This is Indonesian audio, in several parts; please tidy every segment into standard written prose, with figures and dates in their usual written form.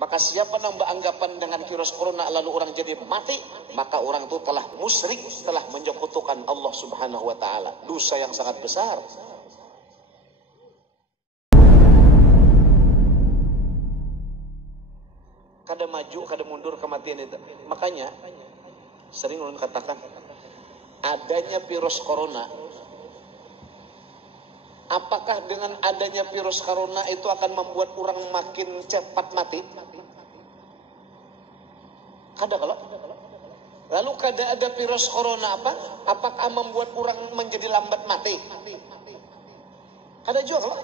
Maka siapa yang beranggapan dengan virus corona lalu orang jadi mati, maka orang itu telah musyrik, telah menyekutukan Allah Subhanahu wa taala. Dosa yang sangat besar. Kada maju, kada mundur kematian itu. Makanya sering ulun katakan, adanya virus corona, apakah dengan adanya virus corona itu akan membuat orang makin cepat mati? Kada kalau. Lalu kada ada virus corona apa? Apakah membuat orang menjadi lambat mati? Kada juga kalau.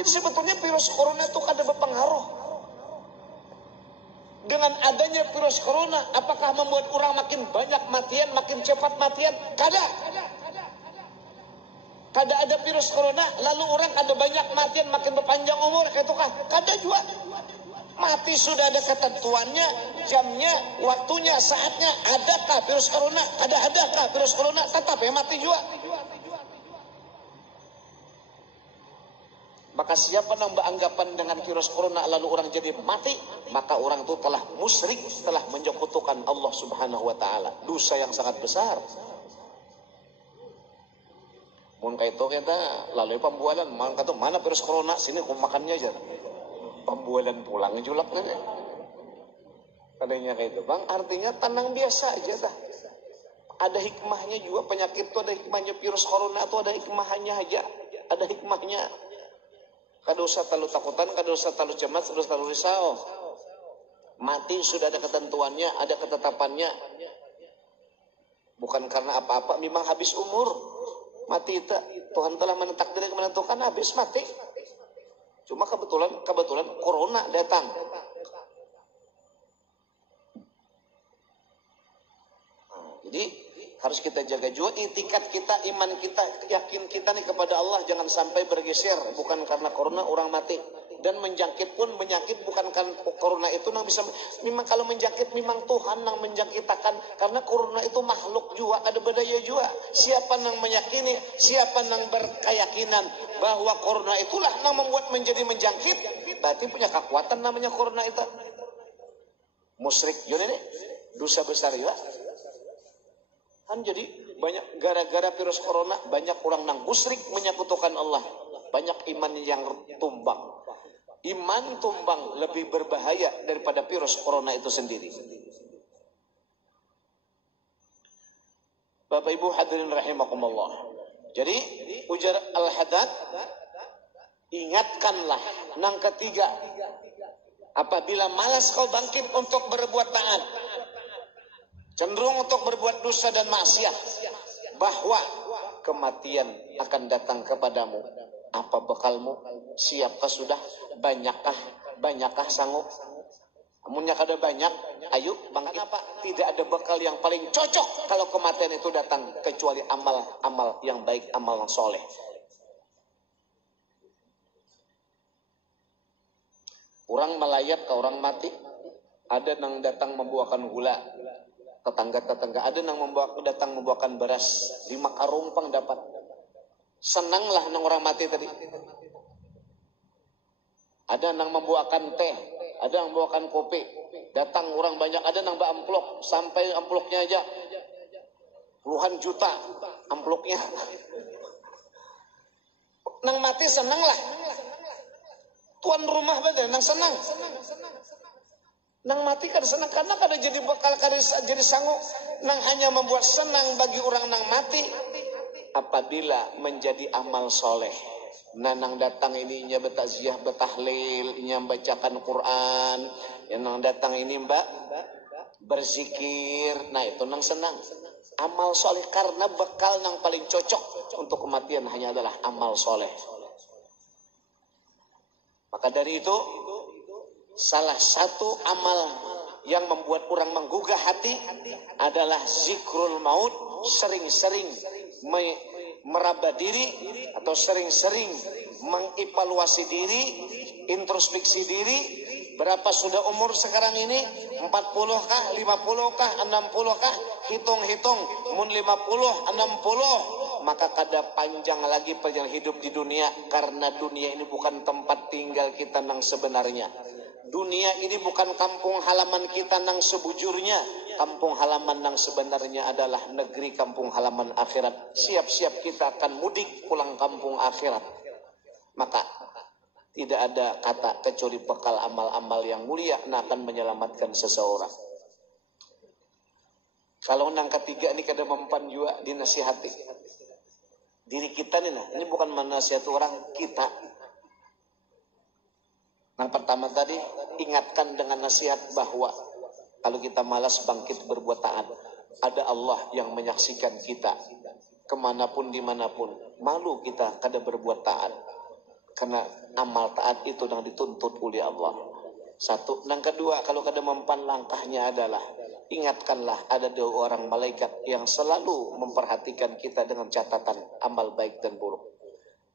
Jadi sebetulnya virus corona itu kada berpengaruh. Dengan adanya virus corona, apakah membuat orang makin banyak matian, makin cepat matian? Kada. Kada ada virus corona, lalu orang kada banyak matian, makin berpanjang umur, kayak itu kah? Kada juga. Mati sudah ada ketentuannya, jamnya, waktunya, saatnya. Adakah virus corona? Adakah virus corona? Tetap ya mati juga. Maka siapa yang beranggapan dengan virus corona lalu orang jadi mati, maka orang itu telah musyrik, telah menyekutukan Allah Subhanahu wa taala. Dosa yang sangat besar. Mun kaito kita lalu pembualan, mana virus corona, sini aku makannya aja. Pembualan pulang julak nih. Adanya kayak itu, Bang, artinya tenang biasa aja dah. Ada hikmahnya juga, penyakit itu ada hikmahnya, virus corona itu ada hikmahnya aja. Ada hikmahnya. Kada usah terlalu takutan, kada usah terlalu cemas, kada usah terlalu risau. Mati sudah ada ketentuannya, ada ketetapannya. Bukan karena apa-apa, memang habis umur. Mati itu Tuhan telah menentukan habis mati. Cuma kebetulan corona datang. Jadi harus kita jaga juga itikat kita, iman kita, yakin kita nih kepada Allah, jangan sampai bergeser. Bukan karena corona orang mati. Dan menjangkit pun menyakit bukan karena corona itu yang bisa. Memang kalau menjangkit memang Tuhan yang menjangkitakan. Karena corona itu makhluk juga, ada berdaya juga. Siapa yang meyakini, siapa yang berkeyakinan bahwa corona itulah yang membuat menjadi menjangkit, berarti punya kekuatan namanya corona itu. Musyrik juga nih, dosa besar juga. Kan jadi banyak gara-gara virus corona banyak orang nang musyrik menyekutukan Allah, banyak iman yang tumbang. Iman tumbang lebih berbahaya daripada virus corona itu sendiri. Bapak Ibu hadirin rahimakumullah. Jadi ujar Al-Haddad, ingatkanlah nang ketiga, apabila malas kau bangkit untuk berbuat taat, cenderung untuk berbuat dosa dan maksiat, bahwa kematian akan datang kepadamu. Apa bekalmu? Siapkah sudah? Banyakkah sanggup? Amunnya kada banyak, ayo bangkit. Kenapa? Tidak ada bekal yang paling cocok kalau kematian itu datang kecuali amal yang baik, amal yang soleh. Orang melayat ke orang mati, ada yang datang membawakan gula. Tetangga, ada yang datang membawakan beras, 5 karumpang dapat. Senanglah nang orang mati tadi. Ada yang membawakan teh, ada yang membawakan kopi. Datang orang banyak, ada yang amplok, sampai amploknya aja puluhan juta amploknya. Nang mati senanglah. Tuan rumah badan nang senang. Nang mati kada senang karena kada jadi bekal, kada jadi sanggup. Nang hanya membuat senang bagi orang nang mati apabila menjadi amal soleh. Nang datang ini nya bertakziah, bertahlil, nya bacakan Quran, yang nang datang ini berzikir. Nah itu nang senang. Amal soleh karena bekal nang paling cocok untuk kematian hanya adalah amal soleh. Maka dari itu salah satu amal yang membuat orang menggugah hati adalah zikrul maut, sering-sering meraba diri atau sering-sering mengevaluasi diri, introspeksi diri. Berapa sudah umur sekarang ini? 40 kah? 50 kah? 60 kah? Hitung-hitung, mun 50, 60, maka kada panjang lagi perjalanan hidup di dunia, karena dunia ini bukan tempat tinggal kita yang sebenarnya. Dunia ini bukan kampung halaman kita nang sebujurnya. Kampung halaman nang sebenarnya adalah negeri kampung halaman akhirat. Siap-siap kita akan mudik pulang kampung akhirat. Maka tidak ada kata kecuali bekal amal-amal yang mulia yang akan menyelamatkan seseorang. Kalau nang ketiga ini kada mempan juga dinasihati. Diri kita nih nah, ini bukan menasihati orang, kita. Yang pertama tadi, ingatkan dengan nasihat bahwa kalau kita malas bangkit berbuat taat, ada Allah yang menyaksikan kita kemanapun dimanapun. Malu kita kada berbuat taat, karena amal taat itu yang dituntut oleh Allah. Satu. Yang kedua, kalau kada mempan langkahnya adalah ingatkanlah ada 2 orang malaikat yang selalu memperhatikan kita dengan catatan amal baik dan buruk.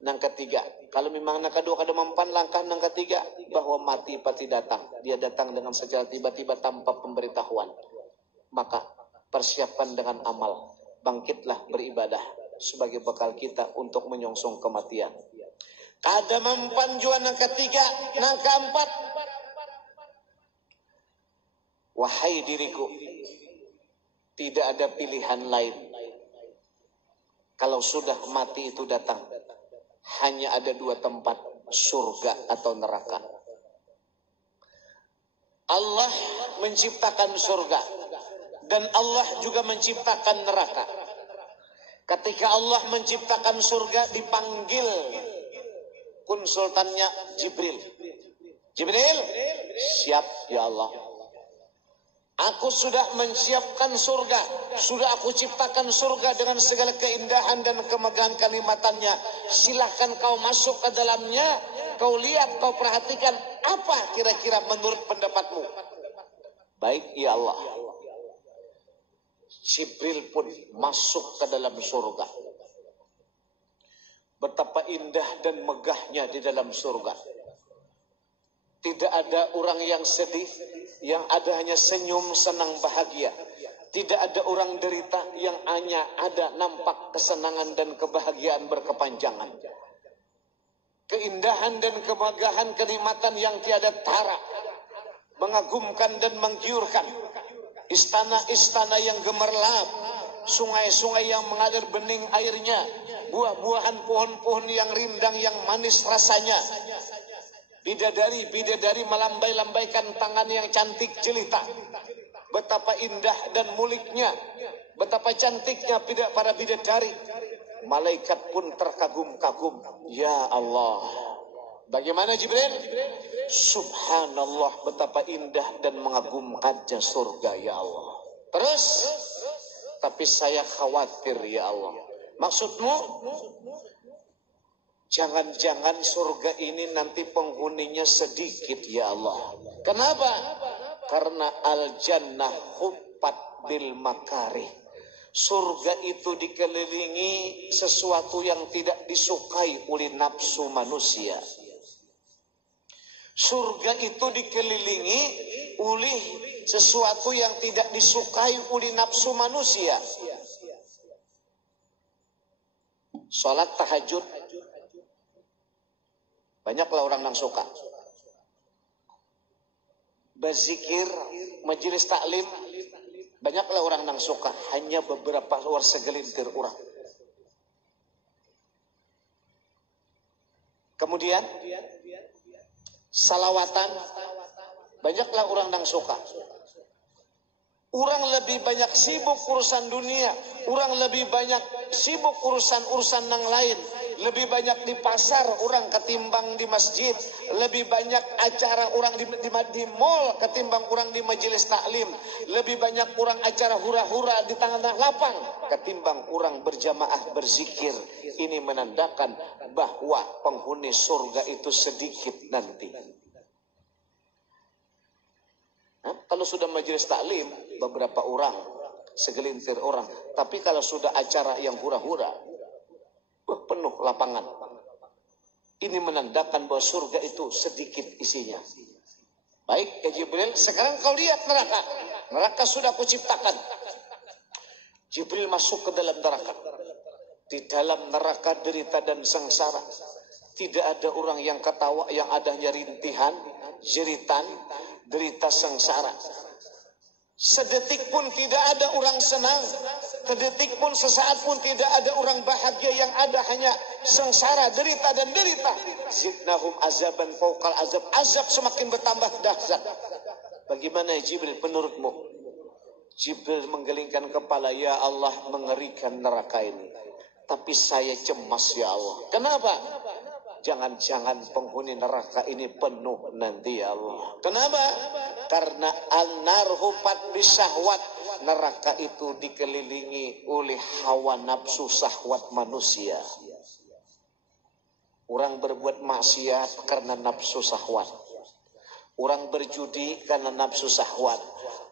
Yang ketiga, kalau memang yang kedua kada mempan langkah yang ketiga, bahwa mati pasti datang. Dia datang dengan secara tiba-tiba tanpa pemberitahuan. Maka persiapkan dengan amal. Bangkitlah beribadah sebagai bekal kita untuk menyongsong kematian. Kada mempan juga yang ketiga, yang keempat. Wahai diriku, tidak ada pilihan lain. Kalau sudah mati itu datang, hanya ada 2 tempat, surga atau neraka. Allah menciptakan surga dan Allah juga menciptakan neraka. Ketika Allah menciptakan surga, dipanggil konsultannya Jibril. Jibril, siap ya Allah. Aku sudah menyiapkan surga. Sudah aku ciptakan surga dengan segala keindahan dan kemegahan kalimatannya. Silahkan kau masuk ke dalamnya. Kau lihat, kau perhatikan. Apa kira-kira menurut pendapatmu? Baik ya Allah. Jibril pun masuk ke dalam surga. Betapa indah dan megahnya di dalam surga. Tidak ada orang yang sedih, yang ada hanya senyum, senang, bahagia. Tidak ada orang derita, yang hanya ada nampak kesenangan dan kebahagiaan berkepanjangan. Keindahan dan kemegahan kenikmatan yang tiada tara, mengagumkan dan menggiurkan. Istana-istana yang gemerlap, sungai-sungai yang mengalir bening airnya, buah-buahan pohon-pohon yang rindang yang manis rasanya. Bidadari melambai-lambaikan tangan yang cantik jelita. Betapa indah dan muliknya, betapa cantiknya para bidadari. Malaikat pun terkagum-kagum. Ya Allah. Bagaimana Jibril? Subhanallah, betapa indah dan mengagumkannya surga ya Allah. Terus, tapi saya khawatir ya Allah. Maksudmu? Jangan-jangan surga ini nanti penghuninya sedikit ya Allah. Kenapa? Karena al-jannah huffat bil makarih. Surga itu dikelilingi sesuatu yang tidak disukai oleh nafsu manusia. Surga itu dikelilingi oleh sesuatu yang tidak disukai oleh nafsu manusia. Salat tahajud, banyaklah orang yang suka. Berzikir, majelis taklim, banyaklah orang yang suka. Hanya beberapa orang, segelintir orang. Kemudian salawatan, banyaklah orang yang suka. Orang lebih banyak sibuk urusan dunia, orang lebih banyak sibuk urusan yang lain. Lebih banyak di pasar orang ketimbang di masjid. Lebih banyak acara orang di mall ketimbang orang di majelis taklim. Lebih banyak orang acara hura-hura di tengah-tengah lapang ketimbang orang berjamaah berzikir. Ini menandakan bahwa penghuni surga itu sedikit nanti. Kalau sudah majelis taklim, beberapa orang, segelintir orang. Tapi kalau sudah acara yang hura-hura, penuh lapangan. Ini menandakan bahwa surga itu sedikit isinya. Baik ya Jibril, sekarang kau lihat neraka. Neraka sudah aku ciptakan. Jibril masuk ke dalam neraka. Di dalam neraka derita dan sengsara. Tidak ada orang yang ketawa, yang adanya rintihan. jeritan, derita sengsara. Sedetik pun tidak ada orang senang, sedetik pun sesaat pun tidak ada orang bahagia, yang ada hanya sengsara, derita dan derita. Zidnahum azaban fawqal azab, azab semakin bertambah dahsyat. Bagaimana Jibril menurutmu? Jibril menggelingkan kepala, ya Allah, mengerikan neraka ini. Tapi saya cemas ya Allah. Kenapa? Jangan-jangan penghuni neraka ini penuh nanti ya Allah. Kenapa? Karena an-narhu patbi syahwat. Neraka itu dikelilingi oleh hawa nafsu syahwat manusia. Orang berbuat maksiat karena nafsu syahwat. Orang berjudi karena nafsu syahwat.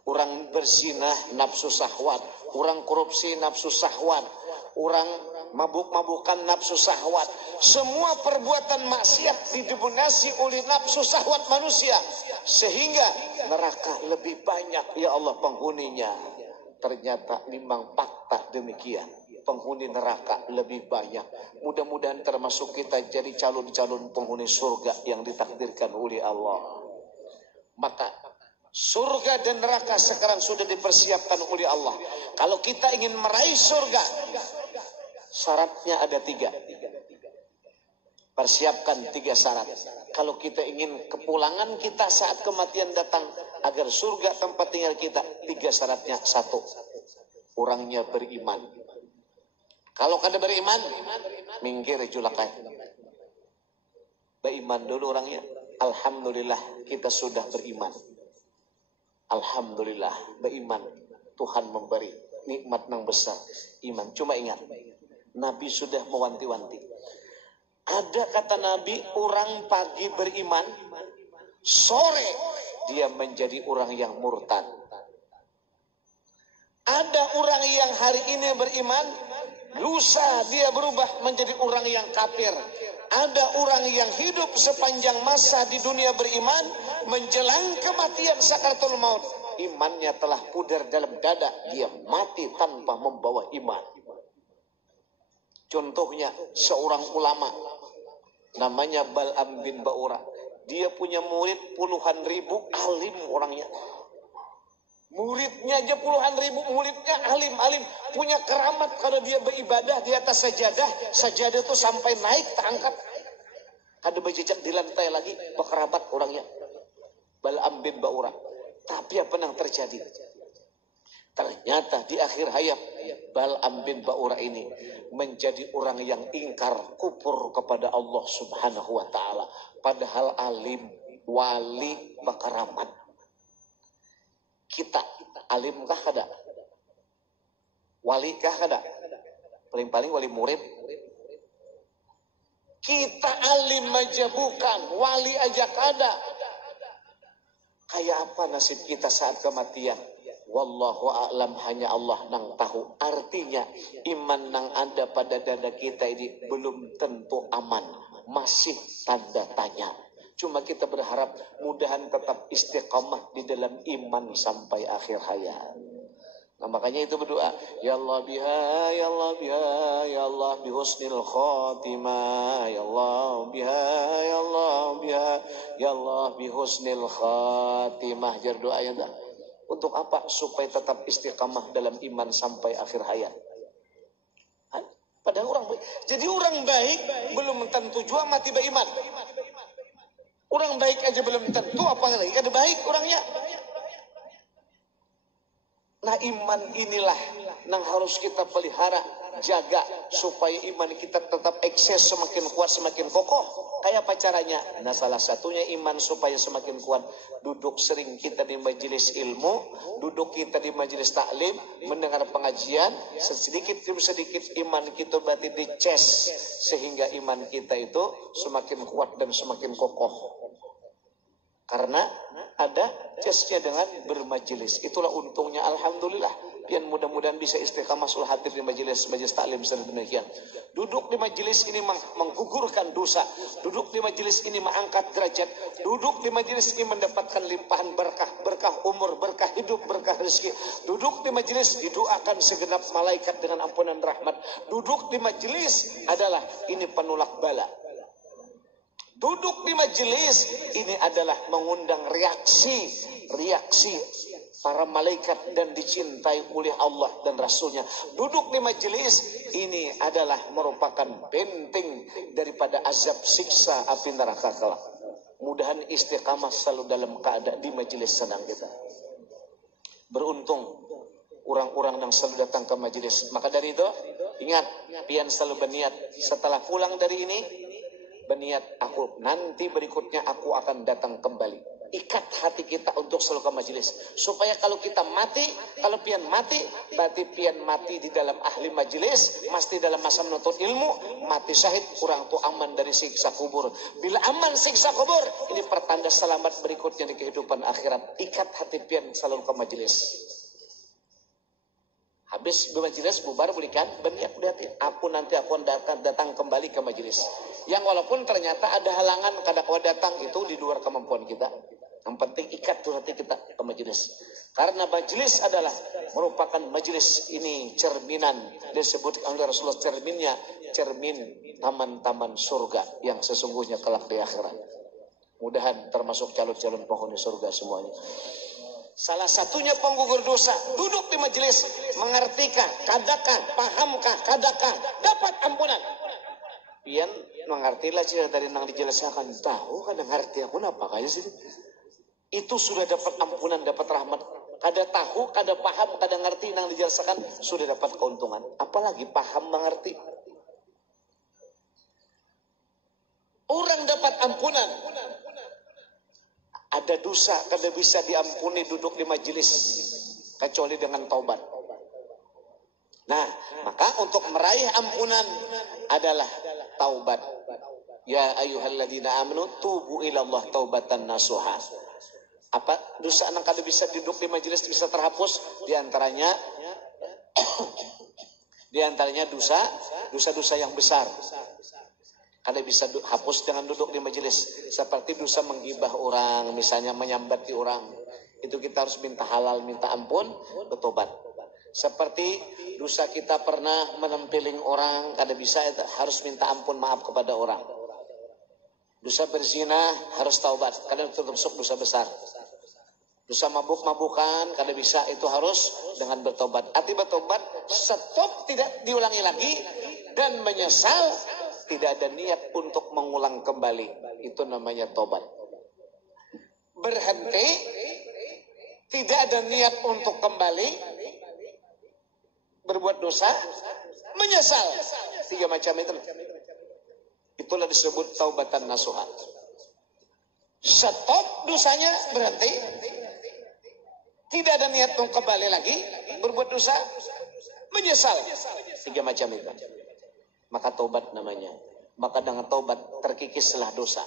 Orang berzina nafsu syahwat. Orang korupsi nafsu syahwat. Orang mabuk-mabukan nafsu syahwat. Semua perbuatan maksiat didominasi oleh nafsu syahwat manusia, sehingga neraka lebih banyak ya Allah penghuninya. Ternyata memang fakta demikian, penghuni neraka lebih banyak. Mudah-mudahan termasuk kita jadi calon-calon penghuni surga yang ditakdirkan oleh Allah. Maka surga dan neraka sekarang sudah dipersiapkan oleh Allah. Kalau kita ingin meraih surga, syaratnya ada 3. Persiapkan 3 syarat. Kalau kita ingin kepulangan kita saat kematian datang, agar surga tempat tinggal kita, 3 syaratnya. 1, orangnya beriman. Kalau kada beriman, minggir julakai. Beriman dulu orangnya. Alhamdulillah kita sudah beriman. Alhamdulillah beriman. Tuhan memberi nikmat yang besar, iman. Cuma ingat, Nabi sudah mewanti-wanti. Ada kata Nabi, orang pagi beriman, sore dia menjadi orang yang murtad. Ada orang yang hari ini beriman, lusa dia berubah menjadi orang yang kafir. Ada orang yang hidup sepanjang masa di dunia beriman, menjelang kematian sakaratul maut, imannya telah pudar dalam dada, dia mati tanpa membawa iman. Contohnya seorang ulama namanya Bal'am bin Ba'ura. Dia punya murid puluhan ribu, alim orangnya. Muridnya aja puluhan ribu, muridnya alim-alim, punya keramat kalau dia beribadah di atas sajadah. Sajadah itu sampai naik terangkat. Ada berjejak di lantai lagi, berkerabat orangnya. Bal'am bin Ba'ura. Tapi apa yang terjadi? Ternyata di akhir hayat Bal'am bin Ba'ura ini menjadi orang yang ingkar, kufur kepada Allah Subhanahu wa ta'ala. Padahal alim, wali, berkeramat. Kita alimkah kada? Walikah kada? Paling-paling wali murid. Kita alim aja bukan, wali aja kada. Kayak apa nasib kita saat kematian? Wallahu a'lam, hanya Allah nang tahu. Artinya iman nang ada pada dada kita ini belum tentu aman, masih tanda tanya. Cuma kita berharap mudahan tetap istiqamah di dalam iman sampai akhir hayat. Nah makanya itu berdoa, ya Allah biha, ya Allah biha, ya Allah bihusnil khatimah, ya Allah biha, ya Allah biha, ya Allah bihusnil khatimah. Jar doanya dah. Untuk apa? Supaya tetap istiqamah dalam iman sampai akhir hayat. Padahal orang baik. Jadi orang baik belum tentu juga mati beriman. Orang baik aja belum tentu, apa lagi kada baik orangnya. Nah iman inilah yang harus kita pelihara, jaga supaya iman kita tetap eksis, semakin kuat, semakin kokoh. Kayak apa caranya? Nah salah satunya iman supaya semakin kuat, duduk sering kita di majelis ilmu, duduk kita di majelis taklim, mendengar pengajian, sedikit demi sedikit iman kita berarti dicas, sehingga iman kita itu semakin kuat dan semakin kokoh. Karena ada casnya dengan bermajelis. Itulah untungnya, alhamdulillah. Pian mudah-mudahan bisa istiqamah sul hadir di majelis taklim seperti demikian. Duduk di majelis ini menggugurkan dosa. Duduk di majelis ini mengangkat derajat. Duduk di majelis ini mendapatkan limpahan berkah, berkah umur, berkah hidup, berkah rezeki. Duduk di majelis didoakan segenap malaikat dengan ampunan rahmat. Duduk di majelis adalah ini penolak bala. Duduk di majelis ini adalah mengundang reaksi para malaikat dan dicintai oleh Allah dan Rasulnya. Duduk di majelis ini adalah merupakan benteng daripada azab siksa api neraka kelak. Mudahan istiqamah selalu dalam keadaan di majelis senang kita. Beruntung orang-orang yang selalu datang ke majelis. Maka dari itu ingat, pian selalu berniat setelah pulang dari ini, berniat aku nanti berikutnya aku akan datang kembali. Ikat hati kita untuk selalu ke majelis, supaya kalau kita mati, kalau pian mati, berarti pian mati di dalam ahli majelis, mesti dalam masa menuntut ilmu, mati syahid, orang tu aman dari siksa kubur. Bila aman siksa kubur, ini pertanda selamat berikutnya di kehidupan akhirat. Ikat hati pian selalu ke majelis. Habis bermajelis bubar berikan berniat berarti aku nanti akan datang kembali ke majelis. Yang walaupun ternyata ada halangan kadang-kadang datang, itu di luar kemampuan kita. Yang penting ikat tuh hati kita ke majelis. Karena majelis adalah merupakan majelis ini cerminan, disebut oleh Rasulullah cerminnya cermin taman-taman surga yang sesungguhnya kelak di akhirat. Mudahan termasuk calon-calon penghuni surga semuanya. Salah satunya penggugur dosa, duduk di majelis, mengertikah, kadakah, pahamkah, kadakah, dapat ampunan. Pian mengertilah cerita dari nang dijelaskan, tahu kan ngerti aku apa kaya sih. Itu sudah dapat ampunan, dapat rahmat. Kada tahu, kada paham, kada ngerti nang dijelaskan, sudah dapat keuntungan. Apalagi paham mengerti. Orang dapat ampunan. Ada dosa kada bisa diampuni duduk di majelis kecuali dengan taubat. Nah, maka untuk meraih ampunan adalah taubat. Ya ayyuhalladzina amanu tubu ilallah taubatan nasuha. Apa dosa yang kada bisa duduk di majelis bisa terhapus? Di antaranya dosa-dosa yang besar. Kada bisa hapus dengan duduk di majelis. Seperti dosa menggibah orang, misalnya menyambati orang. Itu kita harus minta halal, minta ampun, bertobat. Seperti dosa kita pernah menempiling orang, kada bisa, harus minta ampun, maaf kepada orang. Dosa berzina harus taubat, kada termasuk dosa besar. Dosa mabuk-mabukan kada bisa, itu harus dengan bertobat. Arti bertobat, stop, tidak diulangi lagi, dan menyesal, tidak ada niat untuk mengulang kembali. Itu namanya tobat. Berhenti, tidak ada niat untuk kembali, berbuat dosa, menyesal. 3 macam itu. Itulah disebut taubatan nasuha. Stop dosanya, berhenti. Tidak ada niat untuk kembali lagi, berbuat dosa, menyesal. 3 macam itu. Maka taubat namanya. Maka dengan taubat terkikislah dosa.